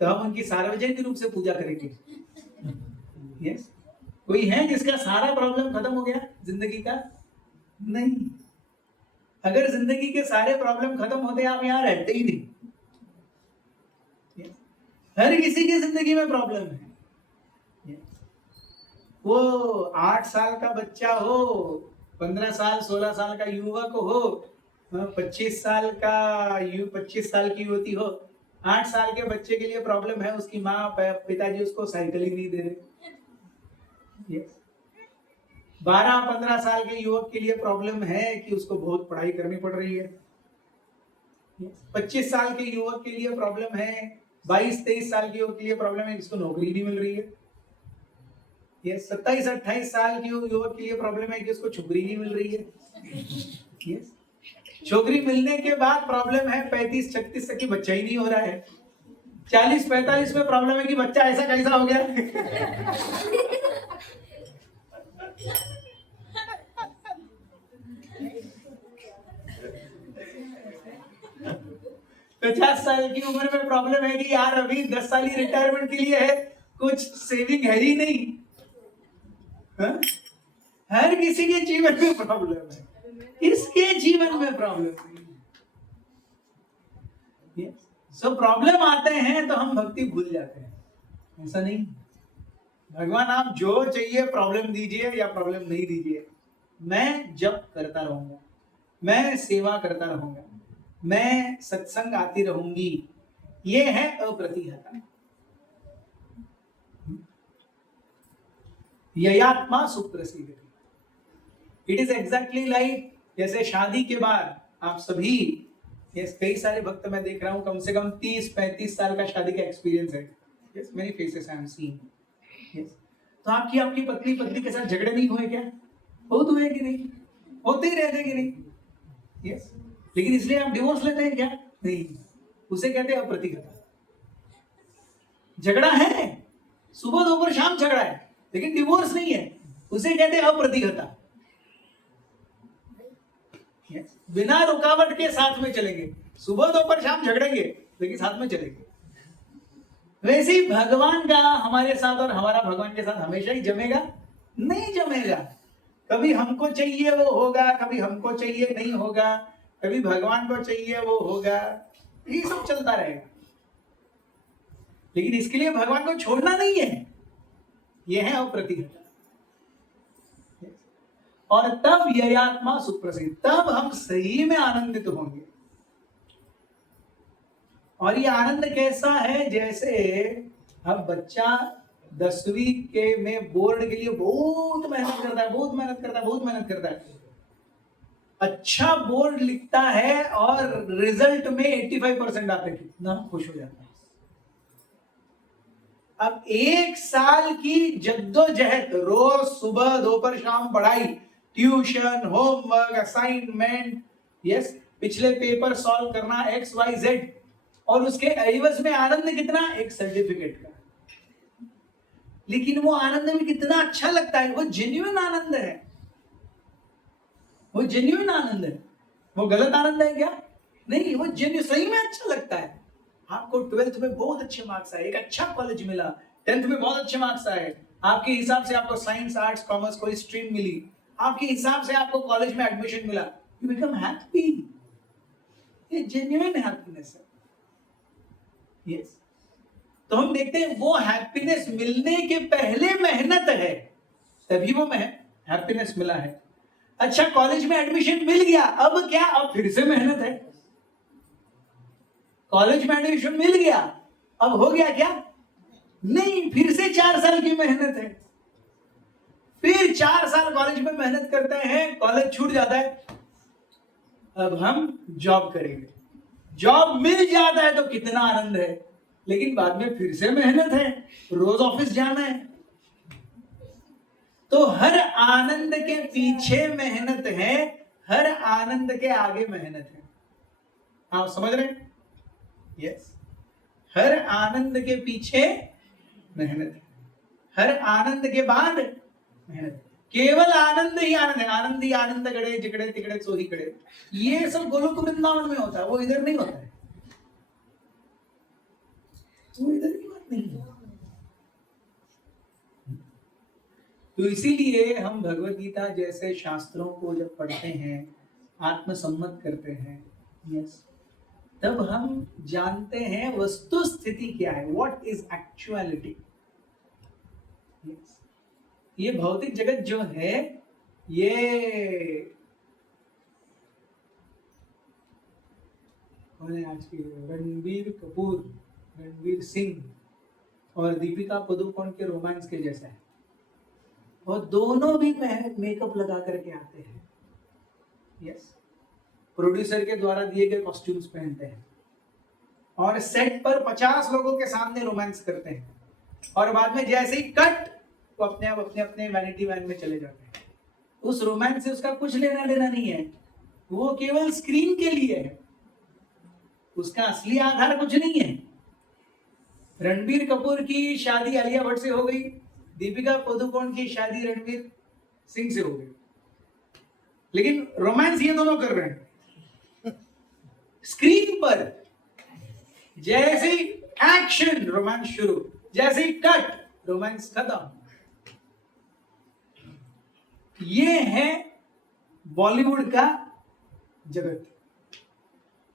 तो हम उनकी सार्वजनिक रूप से पूजा करेंगे। यस, कोई है जिसका सारा प्रॉब्लम खत्म हो गया जिंदगी का? नहीं। अगर जिंदगी के सारे प्रॉब्लम खत्म होते आप यहाँ रहते ही नहीं। हर किसी की जिंदगी में प्रॉब्लम है। वो 8 साल का बच्चा हो, 15 साल 16 साल का युवक हो, 25 साल की युवती हो, 8 साल के बच्चे के लिए प्रॉब्लम है उसकी माँ पिताजी उसको साइकिल ही नहीं दे रहे। 12-15 साल के युवक के लिए प्रॉब्लम है कि उसको बहुत पढ़ाई करनी पड़ रही है। 25 साल के युवक के लिए प्रॉब्लम है, 22-23 साल के युवक के लिए प्रॉब्लम है जिसको नौकरी नहीं मिल रही है। ये 27-28 साल के युवक के लिए प्रॉब्लम है कि उसको छोकरी नहीं मिल रही है। छोकरी मिलने के बाद प्रॉब्लम है 35-36 तक की बच्चा ही नहीं हो रहा है। 40-45 में प्रॉब्लम है कि बच्चा ऐसा कैसा हो गया। 50 साल की उम्र में प्रॉब्लम है कि यार अभी 10 साल ही रिटायरमेंट के लिए है, कुछ सेविंग है ही नहीं। हा? हर किसी के जीवन में प्रॉब्लम है, किसके जीवन में प्रॉब्लम है? सो प्रॉब्लम आते हैं तो हम भक्ति भूल जाते हैं, ऐसा नहीं। भगवान आप जो चाहिए प्रॉब्लम दीजिए या प्रॉब्लम नहीं दीजिए, मैं जप करता रहूंगा, मैं सेवा करता रहूंगा, मैं सत्संग आती रहूंगी। ये है अप्रतिहता। ययात्मा सुप्रसिद्धि। इट इज एग्जैक्टली लाइक जैसे शादी के बाद आप सभी, यस, कई सारे भक्त मैं देख रहा हूं, कम से कम 30-35 साल का शादी का एक्सपीरियंस है। Yes, many faces I am seeing. Yes, तो आपकी पत्नी के साथ झगड़े नहीं हुए क्या? बहुत हुए कि नहीं? होते ही रहते कि नहीं? यस। लेकिन इसलिए आप डिवोर्स लेते हैं क्या? नहीं, उसे कहते हैं अप्रतिघता। झगड़ा है, सुबह दोपहर शाम झगड़ा है, लेकिन डिवोर्स नहीं है, उसे कहते हैं अप्रतिघता। yes? बिना रुकावट के साथ में चलेंगे, सुबह दोपहर शाम झगड़ेंगे लेकिन साथ में चलेंगे। वैसे ही भगवान का हमारे साथ और हमारा भगवान के साथ हमेशा ही जमेगा? नहीं जमेगा। कभी हमको चाहिए वो होगा, कभी हमको चाहिए नहीं होगा, कभी भगवान को चाहिए वो होगा, ये सब चलता रहेगा। लेकिन इसके लिए भगवान को छोड़ना नहीं है, यह है अप्रतिघता। और तब ययात्मा सुप्रसिद्ध, तब हम सही में आनंदित होंगे। और ये आनंद कैसा है? जैसे अब बच्चा 10वीं के में बोर्ड के लिए बहुत मेहनत करता है, बहुत मेहनत करता है, बहुत मेहनत करता है, अच्छा बोर्ड लिखता है और रिजल्ट में 85% आते हैं, कितना खुश हो जाता है। अब 1 साल की जद्दोजहद, रोज सुबह दोपहर शाम पढ़ाई, ट्यूशन, होमवर्क, असाइनमेंट, यस, पिछले पेपर सॉल्व करना, XYZ, और उसके एवज में आनंद कितना? एक सर्टिफिकेट का। लेकिन वो आनंद में कितना अच्छा लगता है, वो जेन्युइन आनंद है, वो जेन्युइन आनंद है। वो गलत आनंद है क्या? नहीं, वो जेन्युइन, सही में अच्छा लगता है। आपको 12th में बहुत अच्छे मार्क्स आए, एक अच्छा कॉलेज मिला, 10th में बहुत अच्छे मार्क्स आए, आपके हिसाब से आपको साइंस, आर्ट्स, कॉमर्स कोई स्ट्रीम मिली, आपके हिसाब से आपको कॉलेज में एडमिशन मिला, यू बिकम हैप्पी। ये जेन्युइन हैप्पीनेस है। यस। तो हम देखते हैं वो हैप्पीनेस मिलने के पहले मेहनत है, तभी वो हैप्पीनेस मिला है। अच्छा, कॉलेज में एडमिशन मिल गया, अब क्या? अब फिर से मेहनत है। कॉलेज में एडमिशन मिल गया, अब हो गया क्या? नहीं, फिर से 4 साल की मेहनत है। फिर 4 साल कॉलेज में मेहनत करते हैं, कॉलेज छूट जाता है, अब हम जॉब करेंगे। जॉब मिल जाता है तो कितना आनंद है, लेकिन बाद में फिर से मेहनत है, रोज ऑफिस जाना है। तो हर आनंद के पीछे मेहनत है, हर आनंद के आगे मेहनत है। आप समझ रहे हैं? यस। हर आनंद के पीछे मेहनत है, हर आनंद के बाद मेहनत। केवल आनंद ही आनंद है, आनंद ही आनंद गड़े जिगड़े तिगड़े सोही गड़े, ये सब गोलोक वृंदावन में होता है, वो इधर नहीं होता है, वो इधर की बात नहीं है। तो इसीलिए हम भगवत गीता जैसे शास्त्रों को जब पढ़ते हैं, आत्मसम्मत करते हैं, यस, तब हम जानते हैं वस्तु स्थिति क्या है, व्हाट इज एक्चुअलिटी। ये भौतिक जगत जो है, ये आज के रणबीर कपूर, रणवीर सिंह और दीपिका पादुकोण के रोमांस के जैसा है। और दोनों भी मेकअप लगा करके आते हैं, यस, प्रोड्यूसर के द्वारा दिए गए कॉस्ट्यूम्स पहनते हैं और सेट पर 50 लोगों के सामने रोमांस करते हैं, और बाद में जैसे ही कट वो अपने आप अपने वैनिटी वैन में चले जाते हैं। उस रोमांस से उसका कुछ लेना देना नहीं है, वो केवल स्क्रीन के लिए है, उसका असली आधार कुछ नहीं है। रणबीर कपूर की शादी आलिया भट्ट से हो गई, दीपिका पादुकोण की शादी रणवीर सिंह से हो गई, लेकिन रोमांस ये दोनों कर रहे हैं स्क्रीन पर। जैसे ही एक्शन, रोमांस शुरू, जैसे ही कट, रोमांस खत्म। ये है बॉलीवुड का जगत,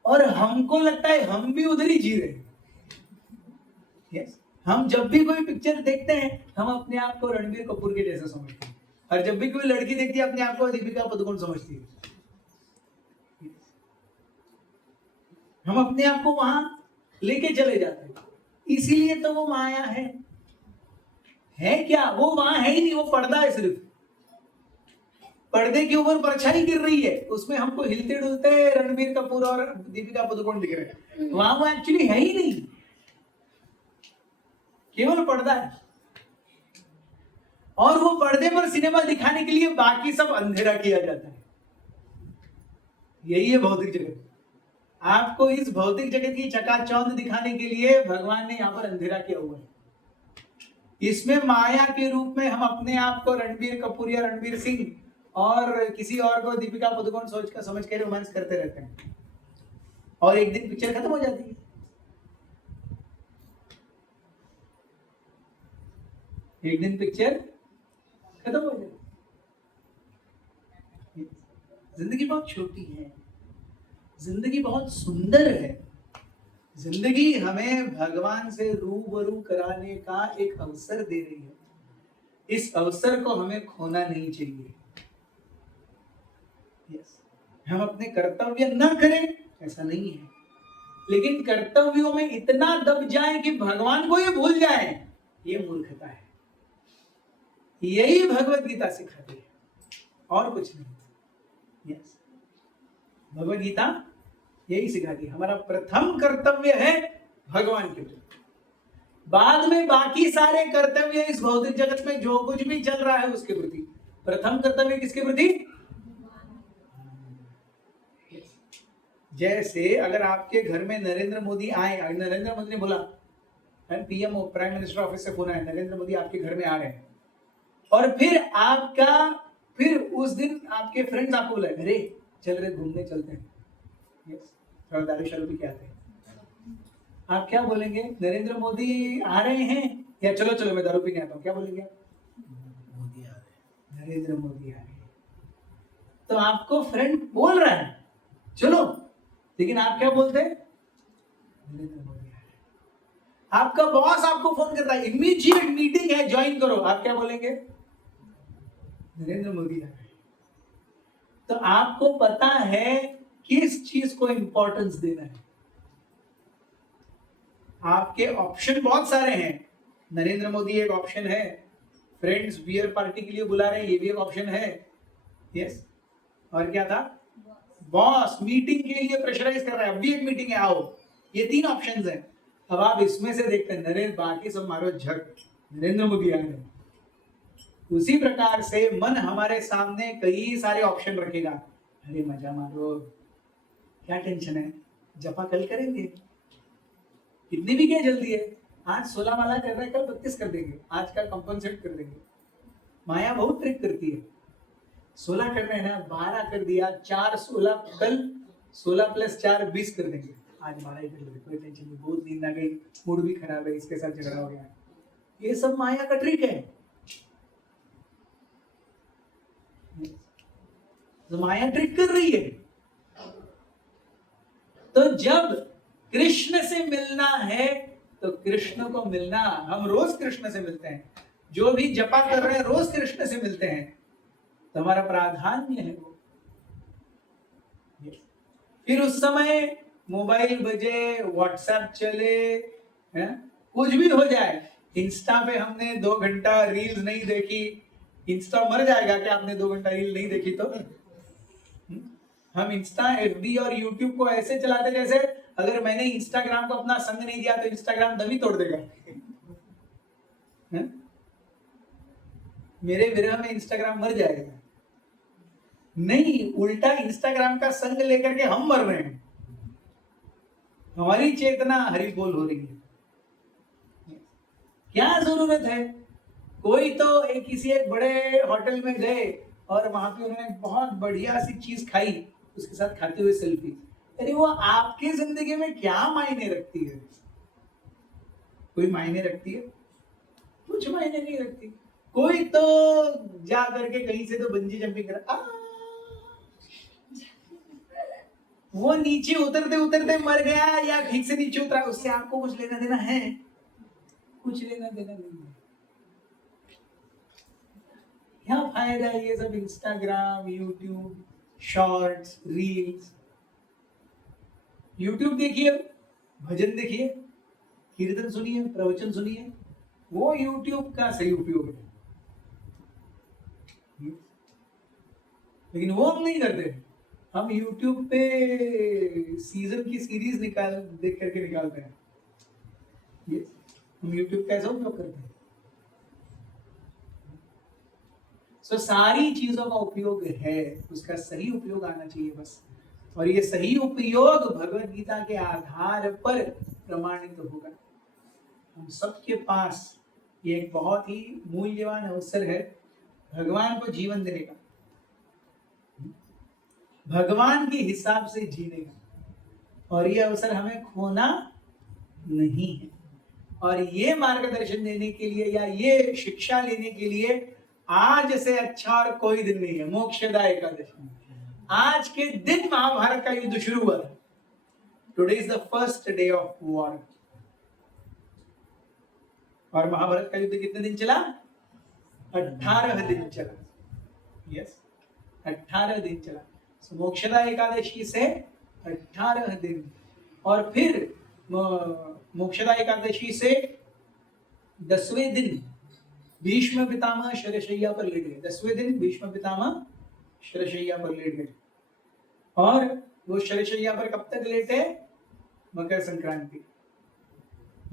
और हमको लगता है हम भी उधर ही जी रहे हैं। यस, हम जब भी कोई पिक्चर देखते हैं, हम अपने आप को रणबीर कपूर के जैसा समझते हैं, और जब भी कोई लड़की देखती है अपने आप को दीपिका पादुकोण समझती है। हम अपने आप को वहां लेके चले जाते हैं, इसीलिए तो वो माया है क्या? वो वहां है ही नहीं, वो पर्दा है, सिर्फ पर्दे के ऊपर परछाई गिर रही है, उसमें हमको हिलते डुलते रणबीर कपूर और दीपिका पादुकोण दिख रहे हैं, वहां वो एक्चुअली है ही नहीं, केवल पर्दा है। और वो पर्दे पर सिनेमा दिखाने के लिए बाकी सब अंधेरा किया जाता है। यही है भौतिक जगत। आपको इस भौतिक जगत की चकाचौंध दिखाने के लिए भगवान ने यहाँ पर अंधेरा किया हुआ है। इसमें माया के रूप में हम अपने आप को रणबीर कपूर या रणबीर सिंह और किसी और को दीपिका पादुकोण सोच कर समझ के रोमांस करते रहते हैं, और एक दिन पिक्चर खत्म हो जाती है। एक दिन पिक्चर खत्म हो जाती है। जिंदगी बहुत छोटी है, जिंदगी बहुत सुंदर है। जिंदगी हमें भगवान से रूबरू कराने का एक अवसर दे रही है। इस अवसर को हमें खोना नहीं चाहिए। हम अपने कर्तव्य न करें ऐसा नहीं है, लेकिन कर्तव्यों में इतना दब जाए कि भगवान को ये भूल जाए, ये मूर्खता है। यही भगवत गीता सिखाती है, और कुछ नहीं। यस, भगवत गीता यही सिखाती है। हमारा प्रथम कर्तव्य है भगवान के प्रति, बाद में बाकी सारे कर्तव्य इस भौतिक जगत में जो कुछ भी चल रहा है उसके प्रति। प्रथम कर्तव्य किसके प्रति? जैसे अगर आपके घर में नरेंद्र मोदी आए, नरेंद्र मोदी ने बोला, पीएम प्राइम मिनिस्टर ऑफिस से फोन आया, नरेंद्र मोदी आपके घर में आ रहे हैं, और फिर उस दिन आपके फ्रेंड्स आपको बोला, अरे चल रहे घूमने चलते हैं, थोड़ा दारू शारू पी के आते हैं, आप क्या बोलेंगे? नरेंद्र मोदी आ रहे हैं या चलो चलो मैं दारू पीने आता हूँ? क्या बोलेंगे आप? मोदी आ रहे हैं, नरेंद्र मोदी आ रहे हैं। तो आपको फ्रेंड बोल रहा है चलो, लेकिन आप क्या बोलते हैं? नरेंद्र मोदी आ रहे हैं। आपका बॉस आपको फोन करता है, इमीडिएट मीटिंग है, ज्वाइन करो, आप क्या बोलेंगे? नरेंद्र मोदी आ रहे हैं। तो आपको पता है किस चीज को इंपॉर्टेंस देना है। आपके ऑप्शन बहुत सारे हैं, नरेंद्र मोदी एक ऑप्शन है, फ्रेंड्स बियर पार्टी के लिए बुला रहे हैं, ये भी एक ऑप्शन है। यस, और क्या था? बॉस मीटिंग के लिए प्रेशराइज कर रहा है, अब भी एक मीटिंग है, आओ। ये 3 ऑप्शंस हैं। अब आप इसमें से देखते हैं, नरेंद्र, बाकी सब मारो झक, नरेंद्र मोदी आ गए। उसी प्रकार से मन हमारे सामने कई सारे ऑप्शन रखेगा। अरे मजा मारो, क्या टेंशन है, जपा कल करेंगे, इतनी भी क्या जल्दी है, आज 16 माला कर रहे हैं, कल 32 कर देंगे, आज कल कंपनसेट कर देंगे। माया बहुत ट्रिक करती है। 16 कर रहे हैं ना, 12 कर दिया, 4 16, कल 16 + 4 20 कर देंगे, आज 12 ही कर लेंगे, कोई टेंशन नहीं, बहुत नींद आ गई, मूड भी खराब है, इसके साथ झगड़ा हो गया। ये सब माया का ट्रिक है। तो माया ट्रिक कर रही है। तो जब कृष्ण से मिलना है तो कृष्ण को मिलना, हम रोज कृष्ण से मिलते हैं, जो भी जपा कर रहे हैं रोज कृष्ण से मिलते हैं, तो हमारा प्राधान्य है वो। फिर उस समय मोबाइल बजे, व्हाट्सएप चले, है? कुछ भी हो जाए, इंस्टा पे हमने 2 घंटा रील्स नहीं देखी, इंस्टा मर जाएगा क्या? आपने 2 घंटा रील नहीं देखी तो? हम इंस्टा, एफबी और यूट्यूब को ऐसे चलाते जैसे अगर मैंने इंस्टाग्राम को अपना संग नहीं दिया तो इंस्टाग्राम दम तोड़ देगा। मेरे विरह में इंस्टाग्राम मर जाएगा। नहीं, उल्टा इंस्टाग्राम का संग लेकर के हम मर रहे हैं। हमारी चेतना हरि बोल हो रही है। क्या जरूरत है? कोई तो किसी एक बड़े होटल में गए और वहां पे उन्होंने बहुत बढ़िया सी चीज खाई, उसके साथ खाते हुए सेल्फी। अरे वो आपकी जिंदगी में क्या मायने रखती है? कोई मायने रखती है? कुछ मायने नहीं रखती। कोई तो जा करके कहीं से तो बंजी जंपिंग कर, वो नीचे उतरते उतरते मर गया या ठीक से नीचे उतरा, उससे आपको कुछ लेना देना है? कुछ लेना देना नहीं है। क्या फायदा है ये सब Instagram, YouTube, shorts, reels? YouTube देखिए, भजन देखिए, कीर्तन सुनिए, प्रवचन सुनिए, वो यूट्यूब का सही उपयोग है। लेकिन वो हम नहीं करते। हम यूट्यूब पे सीजन की सीरीज देख करके निकालते हैं। ये हम यूट्यूब कैसा उपयोग करते हैं? सारी चीजों का उपयोग है, उसका सही उपयोग आना चाहिए। बस और ये सही उपयोग भगवत गीता के आधार पर प्रमाणित होगा। हम सबके पास ये एक बहुत ही मूल्यवान अवसर है भगवान को जीवन देने का, भगवान के हिसाब से जीने का, और ये अवसर हमें खोना नहीं है। और ये मार्गदर्शन देने के लिए या ये शिक्षा लेने के लिए आज से अच्छा और कोई दिन नहीं है। मोक्षदा एकादशी, आज के दिन महाभारत का युद्ध शुरू हुआ था। Today is the first day of war. और महाभारत का युद्ध कितने दिन चला? 18 दिन चला। यस, 18 दिन चला। मोक्षदा एकादशी से 18 दिन, और फिर मोक्षदा एकादशी से 10वें दिन भीष्म पितामह शरशैया पर लेट गए। 10वें दिन भीष्म पितामह शरशैया पर लेट गए। और वो शरशैया पर कब तक लेटे? मकर संक्रांति।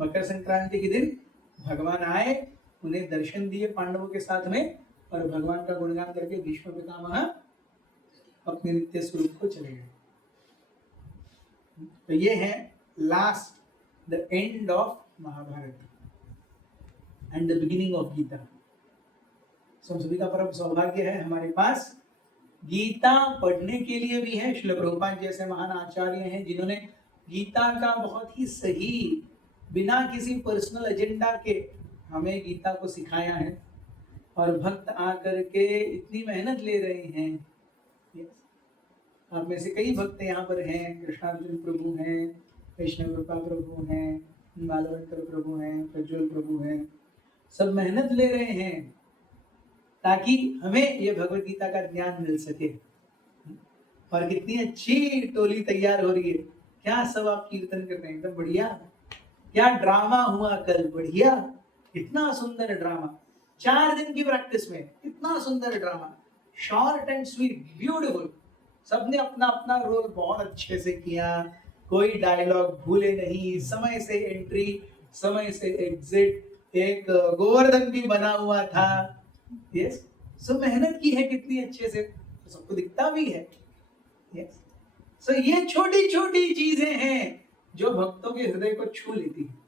मकर संक्रांति के दिन भगवान आए, उन्हें दर्शन दिए पांडवों के साथ में, और भगवान का गुणगान करके भीष्म पितामह अपने नित्य स्वरूप को चले गए। तो ये है last, the end of Mahabharata and the beginning of Gita. हम सभी का परम सौभाग्य है, हमारे पास गीता पढ़ने के लिए भी है। श्रील प्रभुपाद जैसे महान आचार्य हैं जिन्होंने गीता का बहुत ही सही, बिना किसी पर्सनल एजेंडा के हमें गीता को सिखाया है। और भक्त आकर के इतनी मेहनत ले रहे हैं। आप में से कई भक्त यहाँ पर हैं, कृष्णार्जुन प्रभु हैं, वैष्णव कृपा प्रभु हैं, बालवंकर प्रभु हैं, प्रज्वल प्रभु हैं, सब मेहनत ले रहे हैं ताकि हमें ये भगवत गीता का ज्ञान मिल सके। और कितनी अच्छी टोली तैयार हो रही है। क्या सब आप कीर्तन कर रहे हैं, एकदम बढ़िया। क्या ड्रामा हुआ कल, बढ़िया, इतना सुंदर ड्रामा। 4 दिन की प्रैक्टिस में इतना सुंदर drama, short and sweet, beautiful. सबने अपना अपना रोल बहुत अच्छे से किया, कोई डायलॉग भूले नहीं, समय से एंट्री, समय से एग्जिट, एक गोवर्धन भी बना हुआ था। यस, सो मेहनत की है कितनी अच्छे से, सबको दिखता भी है। यस, सो ये छोटी छोटी चीजें हैं जो भक्तों के हृदय को छू लेती है।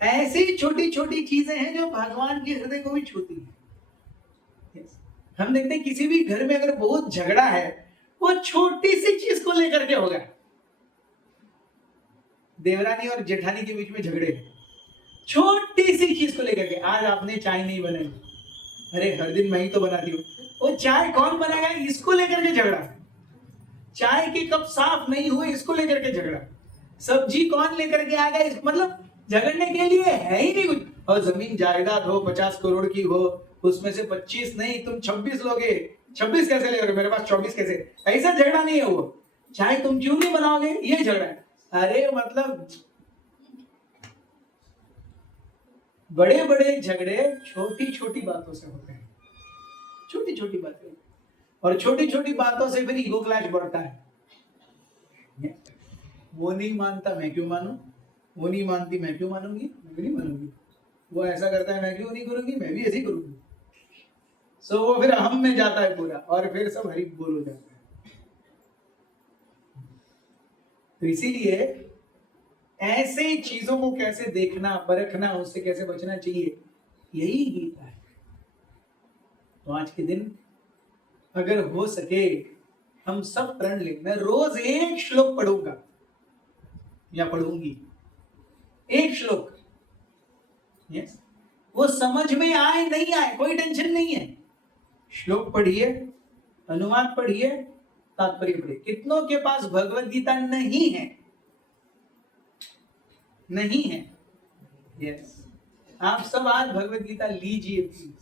ऐसी छोटी छोटी चीजें हैं जो भगवान के हृदय को भी छूती है। yes. हम देखते हैं किसी भी घर में अगर बहुत झगड़ा है, वो छोटी सी चीज को लेकर के होगा। देवरानी और जेठानी के बीच में झगड़े, छोटी सी चीज को लेकर के, आज आपने चाय नहीं बनाई, अरे हर दिन मैं ही तो बनाती हूँ, वो चाय कौन बनाएगा, इसको लेकर के झगड़ा। चाय के कप साफ नहीं हुए, इसको लेकर के झगड़ा। सब्जी कौन लेकर के आएगा, मतलब झगड़ने के लिए है ही नहीं कुछ। और जमीन जायदाद हो 50 करोड़ की हो, उसमें से 25 नहीं तुम 26 लोगे, 26 कैसे ले रहे हो, मेरे पास 24 कैसे, ऐसा झगड़ा नहीं है। वो चाय तुम क्यों नहीं बनाओगे, ये झगड़ा है। अरे मतलब बड़े बड़े झगड़े छोटी छोटी बातों से होते हैं, छोटी छोटी बातें, और छोटी छोटी बातों से फिर ईगो क्लैश बढ़ता है। वो नहीं मानता मैं क्यों मानूं, वो नहीं मानती मैं क्यों मानूंगी, मैं भी नहीं मानूंगी। वो ऐसा करता है मैं क्यों नहीं करूंगी, मैं भी ऐसे ही करूंगी। सो वो फिर हम में जाता है पूरा, और फिर सब हरि बोल हो जाता है। तो इसीलिए ऐसे चीजों को कैसे देखना, परखना, उससे कैसे बचना चाहिए, यही गीता है। तो आज के दिन अगर हो सके हम सब प्रण लें, मैं रोज एक श्लोक पढ़ूंगा या पढ़ूंगी, एक श्लोक। यस, वो समझ में आए नहीं आए कोई टेंशन नहीं है। श्लोक पढ़िए, अनुवाद पढ़िए, तात्पर्य पढ़िए। कितनों के पास भगवत गीता नहीं है, नहीं है। यस, आप सब आज भगवत गीता लीजिए, प्लीज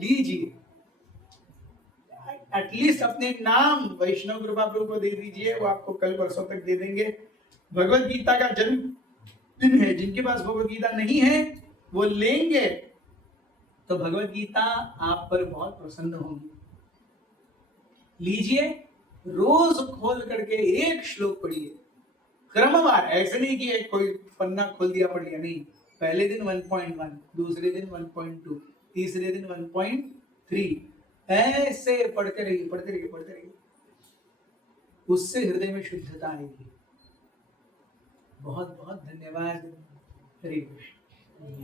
लीजिए। एटलीस्ट अपने नाम वैष्णव कृपा प्रभु को दे दीजिए, वो आपको कल परसों तक दे देंगे। भगवत गीता का जन्म दिन है, जिनके पास भगवत गीता नहीं है वो लेंगे तो भगवत गीता आप पर बहुत प्रसन्न होगी। लीजिए, रोज खोल करके एक श्लोक पढ़िए, क्रमवार, ऐसे नहीं कि एक कोई पन्ना खोल दिया पढ़ लिया, नहीं। पहले दिन 1.1, दूसरे दिन 1.2, तीसरे दिन 1.3, ऐसे पढ़ते रहिए, पढ़ते रहिए, पढ़ते रहिए। उससे हृदय में शुद्धता आएगी। बहुत बहुत धन्यवाद। हरे कृष्ण।